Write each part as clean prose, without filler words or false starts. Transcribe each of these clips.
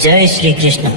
जय श्री कृष्ण।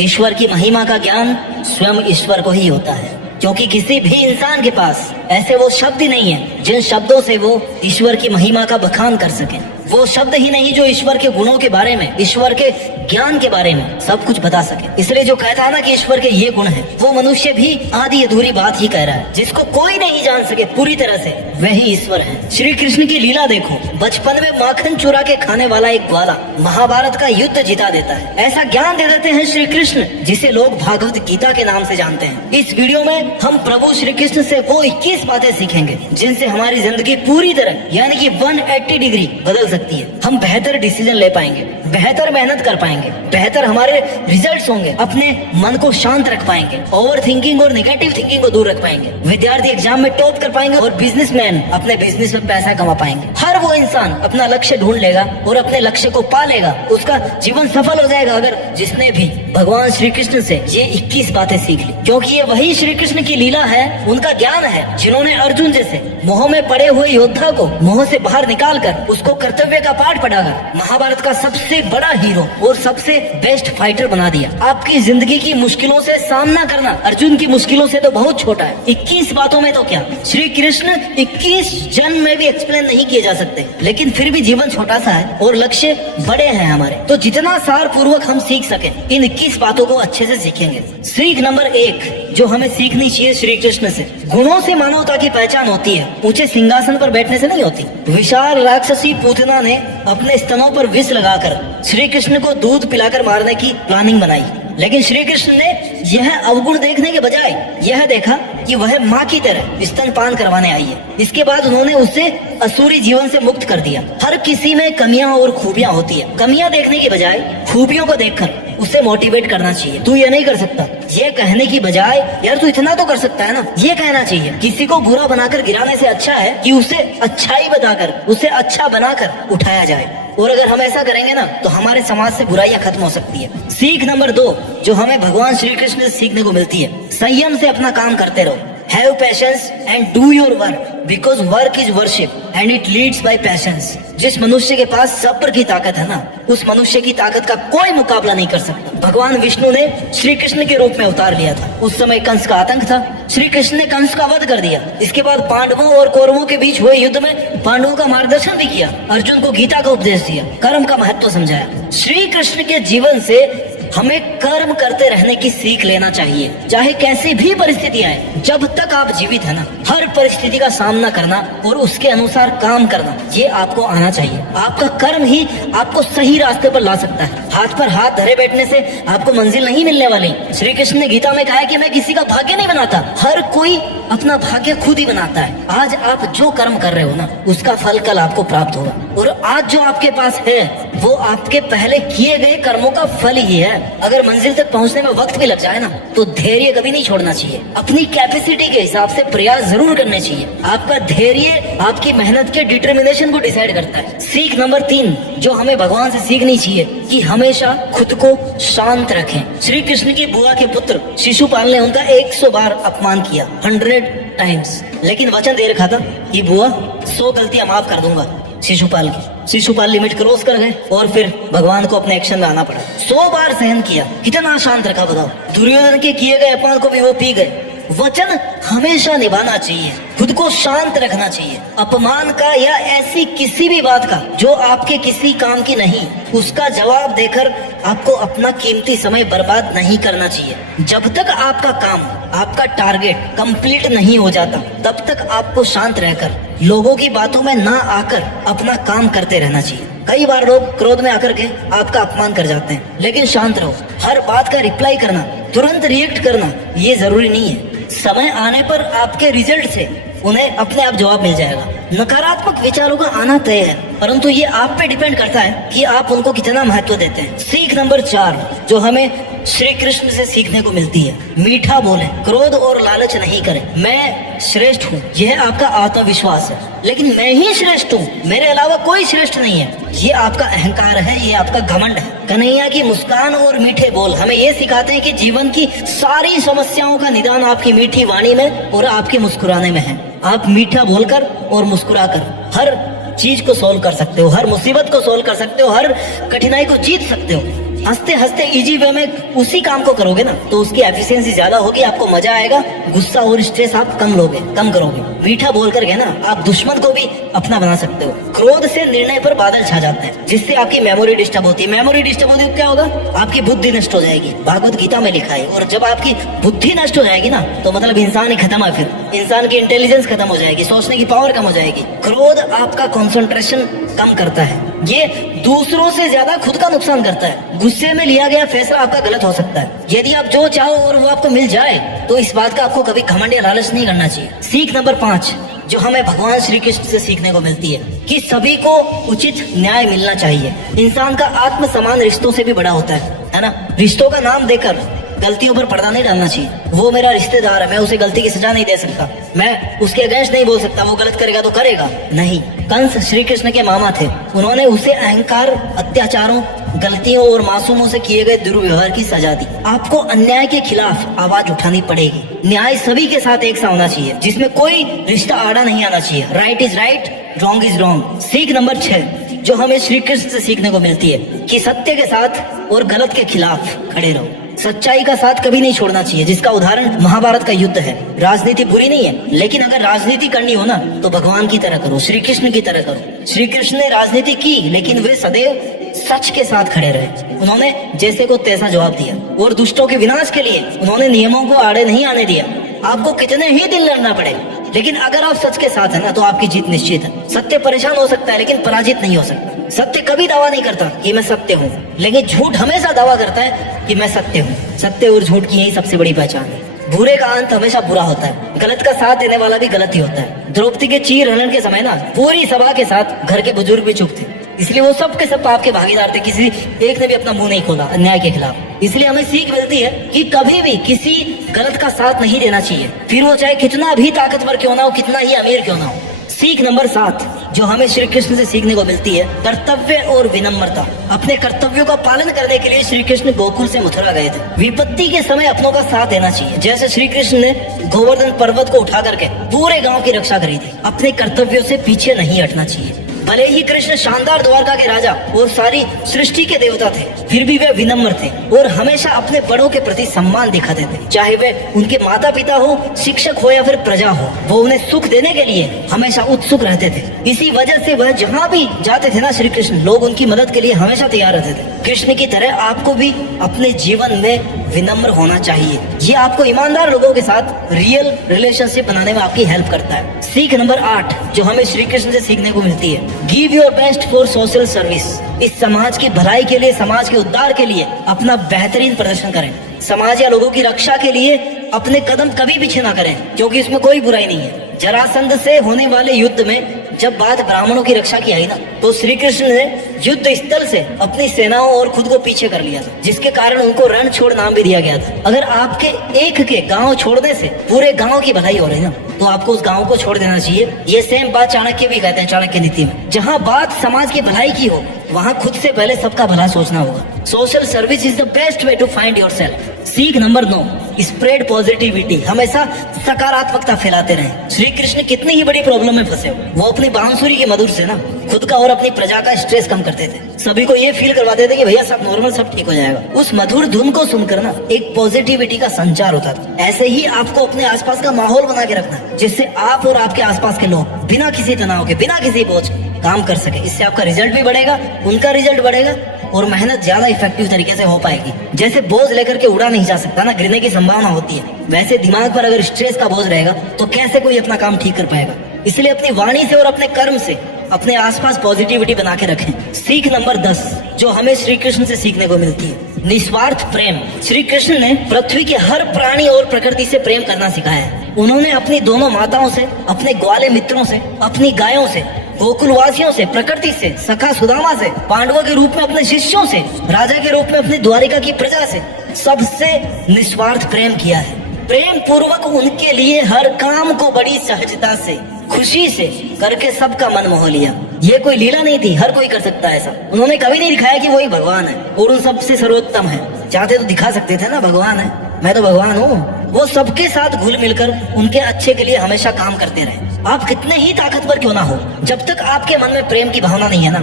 ईश्वर की महिमा का ज्ञान स्वयं ईश्वर को ही होता है, क्योंकि किसी भी इंसान के पास ऐसे वो शब्द ही नहीं है जिन शब्दों से वो ईश्वर की महिमा का बखान कर सके। वो शब्द ही नहीं जो ईश्वर के गुणों के बारे में, ईश्वर के ज्ञान के बारे में सब कुछ बता सके। इसलिए जो कहता है ना कि ईश्वर के ये गुण हैं, वो मनुष्य भी आधी अधूरी बात ही कह रहा है। जिसको कोई नहीं जान सके पूरी तरह से, वही ईश्वर है। श्री कृष्ण की लीला देखो। बचपन में माखन चुरा के खाने वाला एक ग्वाला महाभारत का युद्ध जिता देता है। ऐसा ज्ञान दे देते हैं श्री कृष्ण जिसे लोग भागवत गीता के नाम से जानते हैं। इस वीडियो में हम प्रभु श्री कृष्ण से वो 21 बातें सीखेंगे जिनसे हमारी जिंदगी पूरी तरह यानी कि 180 डिग्री बदल सकती है। हम बेहतर डिसीजन ले पाएंगे, बेहतर मेहनत कर पाएंगे, बेहतर हमारे रिजल्ट्स होंगे, अपने मन को शांत रख पाएंगे, ओवर थिंकिंग और नेगेटिव थिंकिंग को दूर रख पाएंगे, विद्यार्थी एग्जाम में टॉप कर पाएंगे और बिजनेसमैन अपने बिजनेस में पैसा कमा पाएंगे। हर वो इंसान अपना लक्ष्य ढूंढ लेगा और अपने लक्ष्य को पा लेगा। उसका जीवन सफल हो जाएगा अगर जिसने भी भगवान श्री कृष्ण से ये 21 बातें सीख ली, क्योंकि ये वही श्री कृष्ण की लीला है, उनका ज्ञान है, जिन्होंने अर्जुन जैसे मोह में पड़े हुए योद्धा को मोह से बाहर निकाल कर उसको कर्तव्य का पाठ पढ़ाकर महाभारत का सबसे बड़ा हीरो और सबसे बेस्ट फाइटर बना दिया। आपकी जिंदगी की मुश्किलों से सामना करना अर्जुन की मुश्किलों से तो बहुत छोटा है। 21 बातों में तो क्या, श्री कृष्ण 21 जन्म में भी एक्सप्लेन नहीं किए जा सकते, लेकिन फिर भी जीवन छोटा सा है और लक्ष्य बड़े हैं हमारे। तो जितना सार पूर्वक हम सीख सके इन 21 बातों को अच्छे से सीखेंगे। सीख नंबर 1 जो हमें सीखनी चाहिए श्री कृष्ण से, गुणों से मानवता की पहचान होती है, ऊंचे सिंहासन पर बैठने से नहीं होती। विशाल राक्षसी पूतना ने अपने स्तनों पर विष लगाकर श्री कृष्ण को दूध पिलाकर मारने की प्लानिंग बनाई, लेकिन श्री कृष्ण ने यह अवगुण देखने के बजाय यह देखा कि वह माँ की तरह स्तनपान करवाने आई है। इसके बाद उन्होंने उसे असुरी जीवन से मुक्त कर दिया। हर किसी में कमियां और खूबियां होती है, कमियां देखने की बजाय खूबियों को देखकर उसे मोटिवेट करना चाहिए। तू ये नहीं कर सकता, ये कहने की बजाय यार तू इतना तो कर सकता है ना, ये कहना चाहिए। किसी को बुरा बनाकर गिराने से अच्छा है कि उसे अच्छाई बताकर, उसे अच्छा बनाकर उठाया जाए। और अगर हम ऐसा करेंगे ना तो हमारे समाज से बुराइयां खत्म हो सकती है। सीख नंबर 2 जो हमें भगवान श्री कृष्ण से सीखने को मिलती है, संयम से अपना काम करते रहो। Have patience and do your work because work is worship and it leads by patience। जिस मनुष्य के पास सब्र की ताकत है ना, उस मनुष्य की ताकत का कोई मुकाबला नहीं कर सकता। भगवान विष्णु ने श्री कृष्ण के रूप में अवतार लिया था। उस समय कंस का आतंक था, श्री कृष्ण ने कंस का वध कर दिया। इसके बाद पांडवों और कौरवों के बीच हुए युद्ध में पांडवों का मार्गदर्शन भी किया, अर्जुन को गीता का उपदेश दिया, कर्म का महत्व समझाया। श्री कृष्ण के जीवन से हमें कर्म करते रहने की सीख लेना चाहिए, चाहे कैसी भी परिस्थिति आए। जब तक आप जीवित है ना, हर परिस्थिति का सामना करना और उसके अनुसार काम करना, ये आपको आना चाहिए। आपका कर्म ही आपको सही रास्ते पर ला सकता है। हाथ पर हाथ धरे बैठने से आपको मंजिल नहीं मिलने वाली। श्री कृष्ण ने गीता में कहा है कि मैं किसी का भाग्य नहीं बनाता, हर कोई अपना भाग्य खुद ही बनाता है। आज आप जो कर्म कर रहे हो ना, उसका फल कल आपको प्राप्त होगा। और आज जो आपके पास है वो आपके पहले किए गए कर्मों का फल ही है। अगर मंजिल तक पहुंचने में वक्त भी लग जाए ना, तो धैर्य कभी नहीं छोड़ना चाहिए। अपनी कैपेसिटी के हिसाब से प्रयास जरूर करने चाहिए। आपका धैर्य आपकी मेहनत के डिटर्मिनेशन को डिसाइड करता है। सीख नंबर 3 जो हमें भगवान से सीखनी चाहिए कि हमेशा खुद को शांत रखें। श्री कृष्ण की बुआ के पुत्र शिशुपाल ने उनका 100 बार अपमान किया, 100 टाइम्स, लेकिन वचन दे रखा था कि बुआ 100 गलतियां माफ कर दूंगा शिशुपाल की। शिशुपाल लिमिट क्रॉस कर गए और फिर भगवान को अपने एक्शन में आना पड़ा। 100 बार सहन किया, कितना शांत रखा बताओ। दुर्योधन के किए गए अपमान को भी वो पी गए। वचन हमेशा निभाना चाहिए, खुद को शांत रखना चाहिए। अपमान का या ऐसी किसी भी बात का जो आपके किसी काम की नहीं, उसका जवाब देकर आपको अपना कीमती समय बर्बाद नहीं करना चाहिए। जब तक आपका काम, आपका टारगेट कंप्लीट नहीं हो जाता, तब तक आपको शांत रहकर लोगों की बातों में ना आकर अपना काम करते रहना चाहिए। कई बार लोग क्रोध में आकर के आपका अपमान कर जाते हैं, लेकिन शांत रहो। हर बात का रिप्लाई करना, तुरंत रिएक्ट करना ये जरूरी नहीं है। समय आने पर आपके रिजल्ट से उन्हें अपने आप जवाब मिल जाएगा। नकारात्मक विचारों का आना तय है, परंतु ये आप पे डिपेंड करता है कि आप उनको कितना महत्व देते हैं। सीख नंबर 4 जो हमें श्री कृष्ण से सीखने को मिलती है, मीठा बोले, क्रोध और लालच नहीं करें। मैं श्रेष्ठ हूँ, यह आपका आत्मविश्वास है, लेकिन मैं ही श्रेष्ठ हूँ, मेरे अलावा कोई श्रेष्ठ नहीं है, ये आपका अहंकार है, ये आपका घमंड है। कन्हैया की मुस्कान और मीठे बोल हमें ये सिखाते हैं कि जीवन की सारी समस्याओं का निदान आपकी मीठी वाणी में और आपके मुस्कुराने में है। आप मीठा बोलकर और मुस्कुराकर हर चीज को सोल्व कर सकते हो, हर मुसीबत को सोल्व कर सकते हो, हर कठिनाई को जीत सकते हो। हंसते हंसते इजी वे में उसी काम को करोगे ना तो उसकी एफिशिएंसी ज्यादा होगी, आपको मजा आएगा, गुस्सा और स्ट्रेस आप कम करोगे। मीठा बोल करके ना आप दुश्मन को भी अपना बना सकते हो। क्रोध से निर्णय पर बादल छा जाते हैं, जिससे आपकी मेमोरी डिस्टर्ब होती है। मेमोरी डिस्टर्ब होती है क्या होगा? आपकी बुद्धि नष्ट हो जाएगी, भागवत गीता में लिखा है। और जब आपकी बुद्धि नष्ट हो जाएगी ना तो मतलब इंसान ही खत्म है, फिर इंसान की इंटेलिजेंस खत्म हो जाएगी, सोचने की पावर कम हो जाएगी। क्रोध आपका कंसंट्रेशन कम करता है, ये दूसरों से ज्यादा खुद का नुकसान करता है। गुस्से में लिया गया फैसला आपका गलत हो सकता है। यदि आप जो चाहो और वो आपको मिल जाए तो इस बात का आपको कभी घमंड या लालच नहीं करना चाहिए। सीख नंबर 5 जो हमें भगवान श्री कृष्ण से सीखने को मिलती है कि सभी को उचित न्याय मिलना चाहिए। इंसान का आत्म समान रिश्तों से भी बड़ा होता है ना। रिश्तों का नाम देकर गलतियों पर पर्दा नहीं डालना चाहिए। वो मेरा रिश्तेदार है, मैं उसे गलती की सजा नहीं दे सकता, मैं उसके अगेंस्ट नहीं बोल सकता, वो गलत करेगा तो करेगा नहीं। कंस श्री कृष्ण के मामा थे, उन्होंने उसे अहंकार, अत्याचारों, गलतियों और मासूमों से किए गए दुर्व्यवहार की सजा दी। आपको अन्याय के खिलाफ आवाज उठानी पड़ेगी। न्याय सभी के साथ एक सा होना चाहिए, जिसमें कोई रिश्ता आड़ा नहीं आना चाहिए। Right is right, wrong is wrong. सीख नंबर 6 जो हमें श्री कृष्ण से सीखने को मिलती है कि सत्य के साथ और गलत के खिलाफ खड़े रहो। सच्चाई का साथ कभी नहीं छोड़ना चाहिए, जिसका उदाहरण महाभारत का युद्ध है। राजनीति बुरी नहीं है, लेकिन अगर राजनीति करनी हो ना तो भगवान की तरह करो, श्री कृष्ण की तरह करो। श्री कृष्ण ने राजनीति की, लेकिन वे सदैव सच के साथ खड़े रहे। उन्होंने जैसे को तैसा जवाब दिया और दुष्टों के विनाश के लिए उन्होंने नियमों को आड़े नहीं आने दिया। आपको कितने ही दिन लड़ना पड़े, लेकिन अगर आप सच के साथ है ना तो आपकी जीत निश्चित है। सत्य परेशान हो सकता है, लेकिन पराजित नहीं हो सकता। सत्य कभी दावा नहीं करता कि मैं सत्य हूँ, लेकिन झूठ हमेशा दावा करता है कि मैं सत्य हूँ। सत्य और झूठ की यही सबसे बड़ी पहचान है। बुरे का अंत हमेशा बुरा होता है, गलत का साथ देने वाला भी गलत ही होता है। द्रौपदी के चीर हरण के समय ना पूरी सभा के साथ घर के बुजुर्ग भी चुप थे, इसलिए वो सब के सब आपके भागीदार थे। किसी एक ने भी अपना मुंह नहीं खोला अन्याय के खिलाफ। इसलिए हमें सीख मिलती है कि कभी भी किसी गलत का साथ नहीं देना चाहिए, फिर वो चाहे कितना भी ताकतवर क्यों ना हो, कितना ही अमीर क्यों ना हो। सीख नंबर 7 जो हमें श्री कृष्ण से सीखने को मिलती है कर्तव्य और विनम्रता। अपने कर्तव्यों का पालन करने के लिए श्री कृष्ण गोकुल से मथुरा गए थे। विपत्ति के समय अपनों का साथ देना चाहिए, जैसे श्री कृष्ण ने गोवर्धन पर्वत को उठा करके पूरे गांव की रक्षा करी थी। अपने कर्तव्यों से पीछे नहीं हटना चाहिए। भले ही कृष्ण शानदार द्वारका के राजा और सारी सृष्टि के देवता थे, फिर भी वे विनम्र थे और हमेशा अपने बड़ों के प्रति सम्मान दिखाते थे। चाहे वे उनके माता पिता हो, शिक्षक हो या फिर प्रजा हो, वो उन्हें सुख देने के लिए हमेशा उत्सुक रहते थे। इसी वजह से वह जहाँ भी जाते थे ना श्री कृष्ण, लोग उनकी मदद के लिए हमेशा तैयार रहते थे। कृष्ण की तरह आपको भी अपने जीवन में विनम्र होना चाहिए। ये आपको ईमानदार लोगों के साथ रियल रिलेशनशिप बनाने में आपकी हेल्प करता है। सीख नंबर 8 जो हमें श्री कृष्ण से सीखने को मिलती है give your best for social service. इस समाज की भलाई के लिए, समाज के उद्धार के लिए अपना बेहतरीन प्रदर्शन करें। समाज या लोगों की रक्षा के लिए अपने कदम कभी पीछे ना करें, क्योंकि इसमें कोई बुराई नहीं है। जरासंध से होने वाले युद्ध में जब बात ब्राह्मणों की रक्षा की आई ना तो श्री कृष्ण ने युद्ध स्थल से अपनी सेनाओं और खुद को पीछे कर लिया था, जिसके कारण उनको रण छोड़ नाम भी दिया गया था। अगर आपके एक के गांव छोड़ने से पूरे गांव की भलाई हो रही ना तो आपको उस गांव को छोड़ देना चाहिए। ये सेम बात चाणक्य भी कहते हैं, चाणक्य नीति में। जहाँ बात समाज की भलाई की हो वहाँ खुद से पहले सबका भला सोचना होगा। Social service is the best way to find yourself. सीख नंबर 9 स्प्रेड पॉजिटिविटी। हमेशा सकारात्मकता फैलाते रहें। श्री कृष्ण कितनी ही बड़ी प्रॉब्लम में फंसे हो, वो अपनी बांसुरी के मधुर से ना खुद का और अपनी प्रजा का स्ट्रेस कम करते थे। सभी को ये फील करवाते थे कि भैया सब नॉर्मल, सब ठीक हो जाएगा। उस मधुर धुन को सुनकर ना एक पॉजिटिविटी का संचार होता था। ऐसे ही आपको अपने आसपास का माहौल बना के रखना है, जिससे आप और आपके आसपास के लोग बिना किसी तनाव के, बिना किसी बोझ काम कर सके। इससे आपका रिजल्ट भी बढ़ेगा, उनका रिजल्ट बढ़ेगा और मेहनत ज्यादा इफेक्टिव तरीके से हो पाएगी। जैसे बोझ लेकर के उड़ा नहीं जा सकता ना, गिरने की संभावना होती है, वैसे दिमाग पर अगर स्ट्रेस का बोझ रहेगा तो कैसे कोई अपना काम ठीक कर पाएगा। इसलिए अपनी वाणी से और अपने कर्म से अपने आसपास पॉजिटिविटी बना के रखें। सीख नंबर 10 जो हमें श्री कृष्ण से सीखने को मिलती है निस्वार्थ प्रेम। श्री कृष्ण ने पृथ्वी के हर प्राणी और प्रकृति से प्रेम करना सिखाया है। उन्होंने अपनी दोनों माताओं से, अपने ग्वाले मित्रों से, अपनी गायों से, गोकुलवासियों से, प्रकृति से, सखा सुदामा से, पांडवों के रूप में अपने शिष्यों से, राजा के रूप में अपनी द्वारिका की प्रजा से, सबसे निस्वार्थ प्रेम किया है। प्रेम पूर्वक उनके लिए हर काम को बड़ी सहजता से, खुशी से करके सबका मन मोह लिया। ये कोई लीला नहीं थी, हर कोई कर सकता है ऐसा। उन्होंने कभी नहीं दिखाया कि वो ही भगवान है और उन सबसे सर्वोत्तम है। चाहते तो दिखा सकते थे ना, भगवान है, मैं तो भगवान हूँ। वो सबके साथ घुल मिलकर उनके अच्छे के लिए हमेशा काम करते रहे। आप कितने ही ताकतवर क्यों ना हो, जब तक आपके मन में प्रेम की भावना नहीं है ना,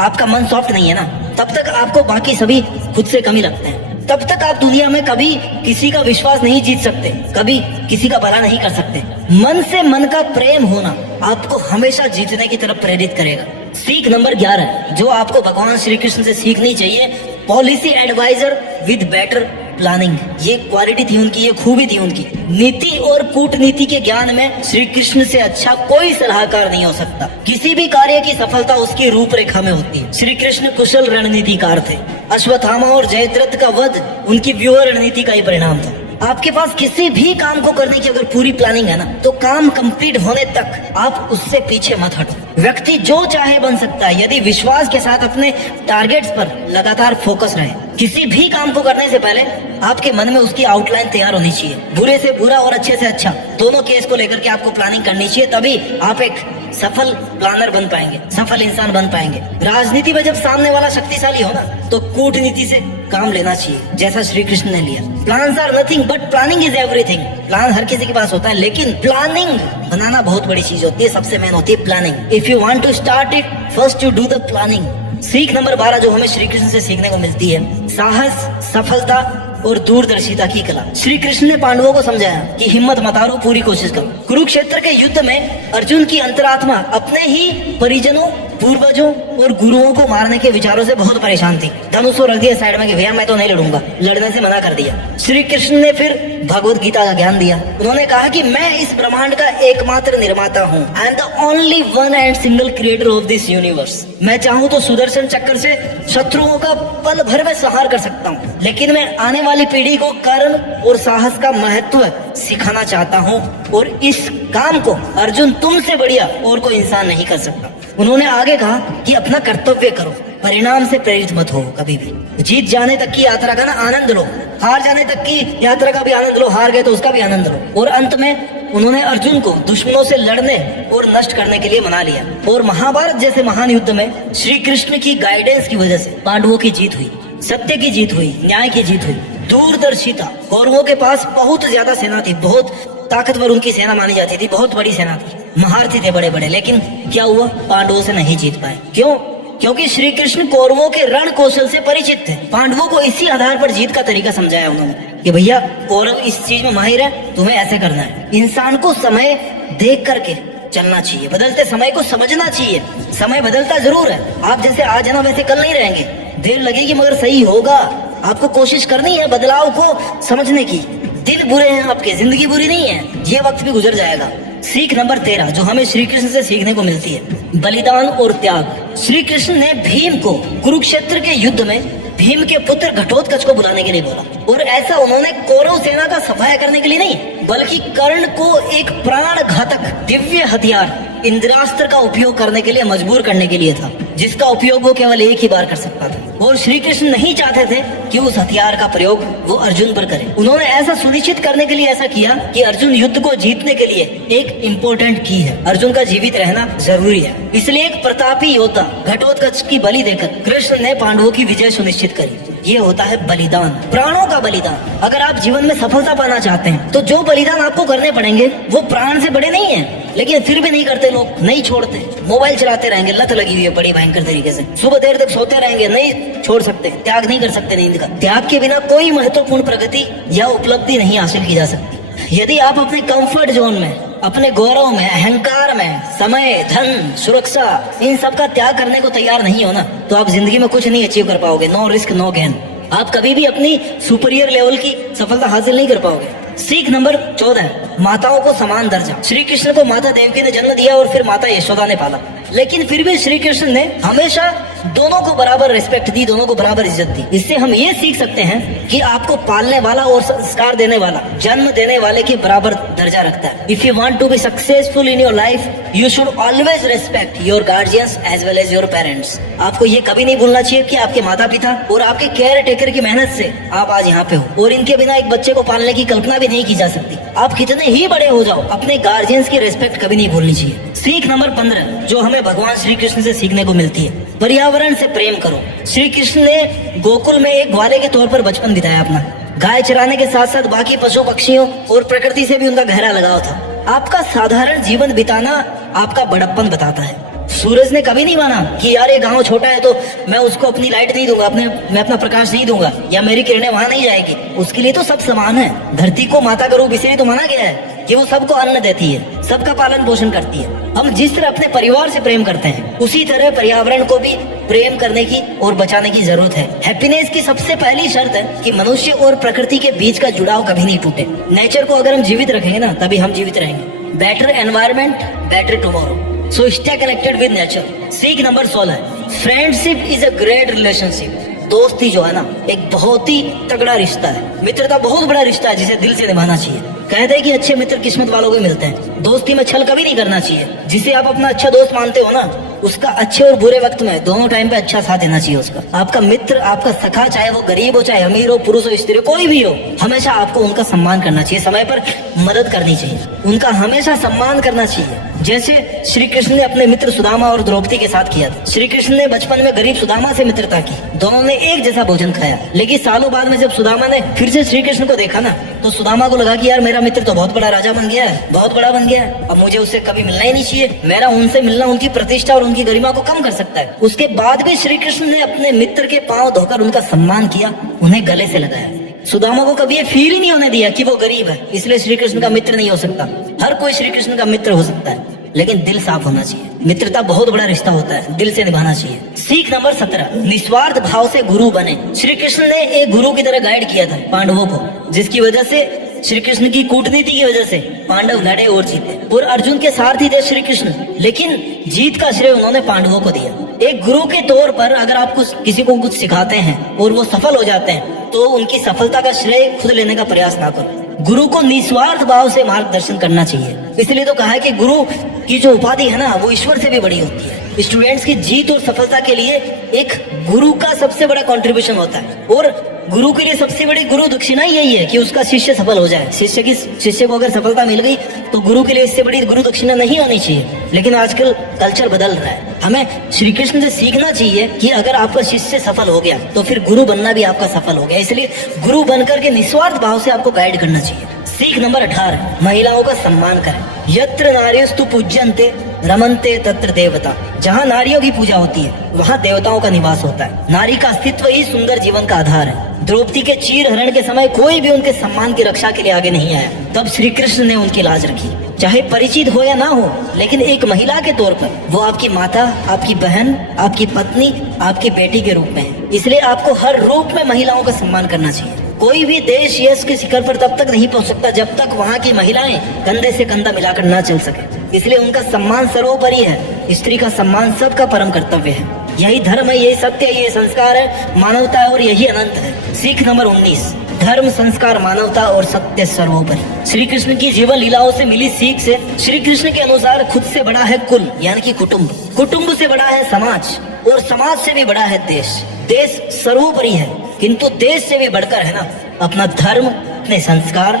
आपका मन सॉफ्ट नहीं है ना, तब तक आपको बाकी सभी खुद से कम ही लगते हैं। तब तक आप दुनिया में कभी किसी का विश्वास नहीं जीत सकते, कभी किसी का भला नहीं कर सकते। मन से मन का प्रेम होना आपको हमेशा जीतने की तरफ प्रेरित करेगा। सीख नंबर 11 जो आपको भगवान श्री कृष्ण से सीखनी चाहिए, policy adviser with better planning. ये क्वालिटी थी उनकी, ये खूबी थी उनकी। नीति और कूटनीति के ज्ञान में श्री कृष्ण से अच्छा कोई सलाहकार नहीं हो सकता। किसी भी कार्य की सफलता उसकी रूपरेखा में होती है। श्री कृष्ण कुशल रणनीतिकार थे। अश्वत्थामा और जयद्रथ का वध उनकी व्यूह रणनीति का ही परिणाम था। आपके पास किसी भी काम को करने की अगर पूरी प्लानिंग है ना, तो काम कंप्लीट होने तक आप उससे पीछे मत हटो। व्यक्ति जो चाहे बन सकता है यदि विश्वास के साथ अपने टारगेट्स पर लगातार फोकस रहे। किसी भी काम को करने से पहले आपके मन में उसकी आउटलाइन तैयार होनी चाहिए। बुरे से बुरा और अच्छे से अच्छा दोनों केस को लेकर के आपको प्लानिंग करनी चाहिए, तभी आप एक सफल प्लानर बन पाएंगे, सफल इंसान बन पाएंगे। राजनीति में जब सामने वाला शक्तिशाली हो ना, तो कूटनीति से काम लेना चाहिए, जैसा श्री कृष्ण ने लिया। Plans are nothing but planning is everything. Plan हर किसी के पास होता है, लेकिन प्लानिंग बनाना बहुत बड़ी चीज होती है। सबसे मेन होती है planning. If you want to start it, first you do the planning. सीख नंबर 12 जो हमें श्री कृष्ण से सीखने को मिलती है, साहस, सफलता और दूरदर्शिता की कला। श्री कृष्ण ने पांडवों को समझाया कि हिम्मत मत हारो, पूरी कोशिश करो। कुरुक्षेत्र के युद्ध में अर्जुन की अंतरात्मा अपने ही परिजनों, पूर्वजों और गुरुओं को मारने के विचारों से बहुत परेशान थी। धनुष को रख दिया साइड में कि भैया मैं तो नहीं लड़ूंगा, लड़ने से मना कर दिया। श्री कृष्ण ने फिर भगवत गीता का ज्ञान दिया। उन्होंने कहा कि मैं इस ब्रह्मांड का एकमात्र निर्माता हूँ। I am the only one and single creator of this universe. मैं चाहूँ तो सुदर्शन चक्र से शत्रुओं का पल भर में संहार कर सकता हूँ, लेकिन मैं आने वाली पीढ़ी को कर्म और साहस का महत्व सिखाना चाहता हूँ, और इस काम को अर्जुन तुमसे बढ़िया और कोई इंसान नहीं कर सकता। उन्होंने आगे कहा कि अपना कर्तव्य करो, परिणाम से प्रेरित मत हो कभी भी। जीत जाने तक की यात्रा का ना आनंद लो, हार जाने तक की यात्रा का भी आनंद लो, हार गए तो उसका भी आनंद लो। और अंत में उन्होंने अर्जुन को दुश्मनों से लड़ने और नष्ट करने के लिए मना लिया। और महाभारत जैसे महान युद्ध में श्री कृष्ण की गाइडेंस की वजह से पांडवों की जीत हुई, सत्य की जीत हुई, न्याय की जीत हुई। दूरदर्शिता, कौरवों के पास बहुत ज्यादा सेना थी, बहुत ताकतवर उनकी सेना मानी जाती थी, बहुत बड़ी सेना थी, महारथी थे बड़े बड़े, लेकिन क्या हुआ, पांडवों से नहीं जीत पाए। क्यों? क्योंकि श्री कृष्ण कौरवों के रण कौशल से परिचित थे। पांडवों को इसी आधार पर जीत का तरीका समझाया उन्होंने कि भैया कौरव इस चीज में माहिर है, तुम्हें ऐसे करना है। इंसान को समय देख करके चलना चाहिए, बदलते समय को समझना चाहिए। समय बदलता जरूर है, आप जैसे आज है ना वैसे कल नहीं रहेंगे, देर लगेगी मगर सही होगा। आपको कोशिश करनी है बदलाव को समझने की। दिन बुरे हैं आपके, जिंदगी बुरी नहीं है, ये वक्त भी गुजर जाएगा। सीख नंबर 13 जो हमें श्री कृष्ण से सीखने को मिलती है, बलिदान और त्याग। श्री कृष्ण ने भीम को कुरुक्षेत्र के युद्ध में भीम के पुत्र घटोत्कच को बुलाने के लिए बोला, और ऐसा उन्होंने कौरव सेना का सफाया करने के लिए नहीं, बल्कि कर्ण को एक प्राण घातक दिव्य हथियार इंद्रास्त्र का उपयोग करने के लिए मजबूर करने के लिए था, जिसका उपयोग वो केवल एक ही बार कर सकता था। और श्री कृष्ण नहीं चाहते थे कि उस हथियार का प्रयोग वो अर्जुन पर करे। उन्होंने ऐसा सुनिश्चित करने के लिए ऐसा किया कि अर्जुन युद्ध को जीतने के लिए एक इम्पोर्टेंट की है, अर्जुन का जीवित रहना जरूरी है। इसलिए एक प्रतापी योद्धा घटोत्कच की बलि देकर कृष्ण ने पांडवों की विजय सुनिश्चित करी। ये होता है बलिदान, प्राणों का बलिदान। अगर आप जीवन में सफलता पाना चाहते हैं तो जो बलिदान आपको करने पड़ेंगे वो प्राण से बड़े नहीं है, लेकिन फिर भी नहीं करते लोग, नहीं छोड़ते। मोबाइल चलाते रहेंगे, लत लगी हुई है बड़ी भयंकर तरीके से, सुबह देर तक सोते रहेंगे, नहीं छोड़ सकते, त्याग नहीं कर सकते नींद का। त्याग के बिना कोई महत्वपूर्ण प्रगति या उपलब्धि नहीं हासिल की जा सकती। यदि आप अपने कंफर्ट जोन में, अपने गौरव में, अहंकार में, समय, धन, सुरक्षा, इन सब का त्याग करने को तैयार नहीं हो ना, तो आप जिंदगी में कुछ नहीं अचीव कर पाओगे। No risk no gain. आप कभी भी अपनी सुपीरियर लेवल की सफलता हासिल नहीं कर पाओगे। सीख नंबर 14 माताओं को समान दर्जा। श्री कृष्ण को माता देवकी ने जन्म दिया और फिर माता यशोदा ने पाला, लेकिन फिर भी श्री कृष्ण ने हमेशा दोनों को बराबर रिस्पेक्ट दी, दोनों को बराबर इज्जत दी। इससे हम ये सीख सकते हैं कि आपको पालने वाला और संस्कार देने वाला जन्म देने वाले के बराबर दर्जा रखता है। If you want to be successful in your life, you should always respect your guardians as well as your parents. आपको ये कभी नहीं भूलना चाहिए कि आपके माता पिता और आपके केयर टेकर की मेहनत से आप आज यहाँ पे हो, और इनके बिना एक बच्चे को पालने की कल्पना भी नहीं की जा सकती। आप कितने ही बड़े हो जाओ, अपने गार्जियंस की रिस्पेक्ट कभी नहीं भूलनी चाहिए। सीख नंबर 15 जो हमें भगवान श्री कृष्ण से सीखने को मिलती है, पर्यावरण से प्रेम करो। श्री कृष्ण ने गोकुल में एक ग्वाले के तौर पर बचपन बिताया अपना। गाय चराने के साथ साथ बाकी पशु पक्षियों और प्रकृति से भी उनका गहरा लगाव था। आपका साधारण जीवन बिताना आपका बड़प्पन बताता है। सूरज ने कभी नहीं माना कि यार ये गांव छोटा है तो मैं उसको अपनी लाइट नहीं दूंगा, मैं अपना प्रकाश नहीं दूंगा, या मेरी किरणें वहां नहीं जाएगी। उसके लिए तो सब समान है। धरती को माता का रूप इसलिए तो माना गया है कि वो सबको अन्न देती है, सबका पालन पोषण करती है। हम जिस तरह अपने परिवार से प्रेम करते हैं, उसी तरह पर्यावरण को भी प्रेम करने की और बचाने की जरूरत है। हैप्पीनेस की सबसे पहली शर्त है कि मनुष्य और प्रकृति के बीच का जुड़ाव कभी नहीं टूटे। नेचर को अगर हम जीवित रखेंगे ना, तभी हम जीवित रहेंगे। Better environment, better tomorrow. So stay connected with nature. सीख नंबर 16 है, friendship is a great relationship. दोस्ती जो है ना, एक बहुत ही तगड़ा रिश्ता है। मित्रता बहुत बड़ा रिश्ता है जिसे दिल से निभाना चाहिए। कहते हैं कि अच्छे मित्र किस्मत वालों को मिलते हैं। दोस्ती में छल कभी नहीं करना चाहिए। जिसे आप अपना अच्छा दोस्त मानते हो ना, उसका अच्छे और बुरे वक्त में दोनों टाइम पे अच्छा साथ देना चाहिए उसका। आपका मित्र, आपका सखा, चाहे वो गरीब हो, चाहे अमीर हो, पुरुष हो, स्त्री हो, कोई भी हो, हमेशा आपको उनका सम्मान करना चाहिए। समय पर मदद करनी चाहिए, उनका हमेशा सम्मान करना चाहिए। जैसे श्री कृष्ण ने अपने मित्र सुदामा और द्रौपदी के साथ किया था। श्री कृष्ण ने बचपन में गरीब सुदामा से मित्रता की। दोनों ने एक जैसा भोजन खाया, लेकिन सालों बाद में जब सुदामा ने फिर से श्री कृष्ण को देखा ना, तो सुदामा को लगा कि यार मेरा मित्र तो बहुत बड़ा राजा बन गया है, बहुत बड़ा बन गया है, अब मुझे उससे कभी मिलना ही नहीं चाहिए। मेरा उनसे मिलना उनकी प्रतिष्ठा और उनकी गरिमा को कम कर सकता है। उसके बाद भी श्री कृष्ण ने अपने मित्र के पांव धोकर उनका सम्मान किया, उन्हें गले से लगाया। सुदामा को कभी ये फील ही नहीं होने दिया कि वो गरीब है, इसलिए श्री कृष्ण का मित्र नहीं हो सकता। हर कोई श्री कृष्ण का मित्र हो सकता है, लेकिन दिल साफ होना चाहिए। मित्रता बहुत बड़ा रिश्ता होता है, दिल से निभाना चाहिए। सीख नंबर 17, निस्वार्थ भाव से गुरु बने। श्री कृष्ण ने एक गुरु की तरह गाइड किया था पांडवों को, जिसकी वजह से श्री कृष्ण की कूटनीति की वजह से पांडव लड़े और जीते। और अर्जुन के सारथी थे श्री कृष्ण, लेकिन जीत का श्रेय उन्होंने पांडवों को दिया। एक गुरु के तौर पर अगर आप किसी को कुछ सिखाते हैं और वो सफल हो जाते हैं, तो उनकी सफलता का श्रेय खुद लेने का प्रयास ना करो। गुरु को निस्वार्थ भाव से मार्गदर्शन करना चाहिए। इसलिए तो कहा है कि गुरु की जो उपाधि है ना, वो ईश्वर से भी बड़ी होती है। स्टूडेंट्स की जीत और सफलता के लिए एक गुरु का सबसे बड़ा कंट्रीब्यूशन होता है, और गुरु के लिए सबसे बड़ी गुरु दक्षिणा यही है कि उसका शिष्य सफल हो जाए। शिष्य को अगर सफलता मिल गई तो गुरु के लिए इससे बड़ी गुरु दक्षिणा नहीं होनी चाहिए। लेकिन आजकल कल्चर बदल रहा है। हमें श्री कृष्ण से सीखना चाहिए कि अगर आपका शिष्य सफल हो गया तो फिर गुरु बनना भी आपका सफल हो गया। इसलिए गुरु बनकर के निस्वार्थ भाव से आपको गाइड करना चाहिए। सीख नंबर 18, महिलाओं का सम्मान करें। यत्र नार्यस्तु पूज्यन्ते रमन्ते तत्र देवता। जहाँ नारियों की पूजा होती है, वहाँ देवताओं का निवास होता है। नारी का अस्तित्व ही सुंदर जीवन का आधार है। द्रौपदी के चीर हरण के समय कोई भी उनके सम्मान की रक्षा के लिए आगे नहीं आया, तब श्री कृष्ण ने उनकी लाज रखी। चाहे परिचित हो या ना हो, लेकिन एक महिला के तौर पर वो आपकी माता, आपकी बहन, आपकी पत्नी, आपकी बेटी के रूप में है। इसलिए आपको हर रूप में महिलाओं का सम्मान करना चाहिए। कोई भी देश यश के शिखर पर तब तक नहीं पहुंच सकता जब तक वहाँ की महिलाएं कंधे से कंधा मिलाकर ना चल सके। इसलिए उनका सम्मान सर्वोपरि है। स्त्री का सम्मान सबका परम कर्तव्य है। यही धर्म है, यही सत्य है, यही संस्कार है, मानवता है और यही अनंत है। सीख नंबर 19, धर्म, संस्कार, मानवता और सत्य सर्वोपरि। श्री कृष्ण की जीवन लीलाओं से मिली सीख से श्री कृष्ण के अनुसार खुद से बड़ा है कुल, यानी कि कुटुंब, कुटुंब से बड़ा है समाज, और समाज से भी बड़ा है देश। देश सर्वोपरि है, किंतु देश से भी बढ़कर है ना अपना धर्म, अपने संस्कार,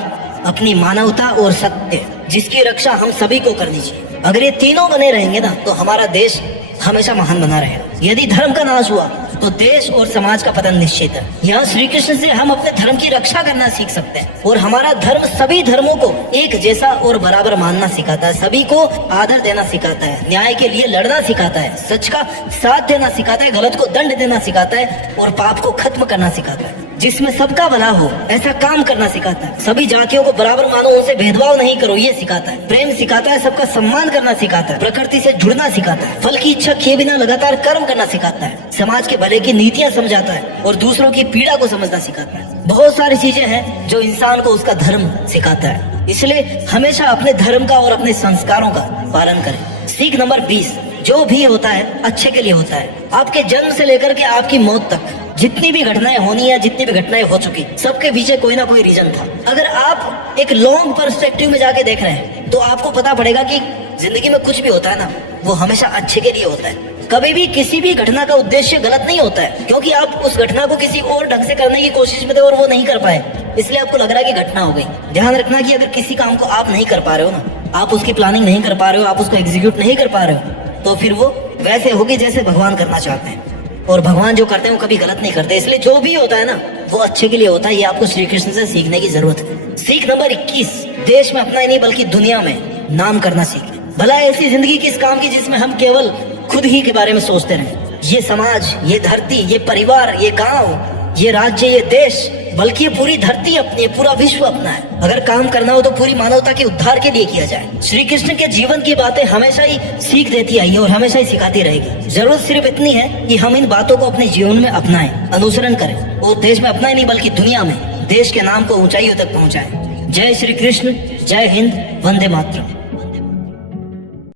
अपनी मानवता और सत्य, जिसकी रक्षा हम सभी को करनी चाहिए। अगर ये तीनों बने रहेंगे ना, तो हमारा देश हमेशा महान बना रहेगा। यदि धर्म का नाश हुआ तो देश और समाज का पतन निश्चित है। यहाँ श्री कृष्ण से हम अपने धर्म की रक्षा करना सीख सकते हैं, और हमारा धर्म सभी धर्मों को एक जैसा और बराबर मानना सिखाता है, सभी को आदर देना सिखाता है, न्याय के लिए लड़ना सिखाता है, सच का साथ देना सिखाता है, गलत को दंड देना सिखाता है, और पाप को खत्म करना सिखाता है। जिसमें सबका भला हो ऐसा काम करना सिखाता है। सभी जातियों को बराबर मानो, उनसे भेदभाव नहीं करो, ये सिखाता है। प्रेम सिखाता है, सबका सम्मान करना सिखाता है, प्रकृति से जुड़ना सिखाता है, फल की इच्छा किए बिना लगातार कर्म करना सिखाता है, समाज के भले की नीतियां समझाता है, और दूसरों की पीड़ा को समझना सिखाता है। बहुत सारी चीजें हैं जो इंसान को उसका धर्म सिखाता है। इसलिए हमेशा अपने धर्म का और अपने संस्कारों का पालन करें। सीख नंबर 20, जो भी होता है अच्छे के लिए होता है। आपके जन्म से लेकर के आपकी मौत तक जितनी भी घटनाएं होनी है, जितनी भी घटनाएं हो चुकी, सबके पीछे कोई ना कोई रीजन था। अगर आप एक लॉन्ग पर्सपेक्टिव में जाके देख रहे हैं, तो आपको पता पड़ेगा कि जिंदगी में कुछ भी होता है ना, वो हमेशा अच्छे के लिए होता है। कभी भी किसी भी घटना का उद्देश्य गलत नहीं होता है, क्योंकि आप उस घटना को किसी और ढंग से करने की कोशिश में थे और वो नहीं कर पाए, इसलिए आपको लग रहा है कि घटना हो गई। ध्यान रखना कि अगर किसी काम को आप नहीं कर पा रहे हो ना, आप उसकी प्लानिंग नहीं कर पा रहे हो, आप उसको एग्जीक्यूट नहीं कर पा रहे हो, तो फिर वो वैसे होगी जैसे भगवान करना चाहते हैं, और भगवान जो करते हैं वो कभी गलत नहीं करते। इसलिए जो भी होता है ना, वो अच्छे के लिए होता है। ये आपको श्री कृष्ण से सीखने की जरूरत है। सीख नंबर 21, देश में अपना ही नहीं बल्कि दुनिया में नाम करना सीखें। भला ऐसी जिंदगी किस काम की जिसमें हम केवल खुद ही के बारे में सोचते रहें। ये समाज, ये धरती, ये परिवार, ये गांव, ये राज्य, ये देश, बल्कि ये पूरी धरती अपनी है, पूरा विश्व अपना है। अगर काम करना हो तो पूरी मानवता के उद्धार के लिए किया जाए। श्री कृष्ण के जीवन की बातें हमेशा ही सीख देती आई है और हमेशा ही सिखाती रहेगी। जरूरत सिर्फ इतनी है कि हम इन बातों को अपने जीवन में अपनाएं, अनुसरण करें और देश में अपना ही नहीं बल्कि दुनिया में देश के नाम को ऊंचाइयों तक पहुंचाएं। जय श्री कृष्ण, जय हिंद, वंदे मातरम।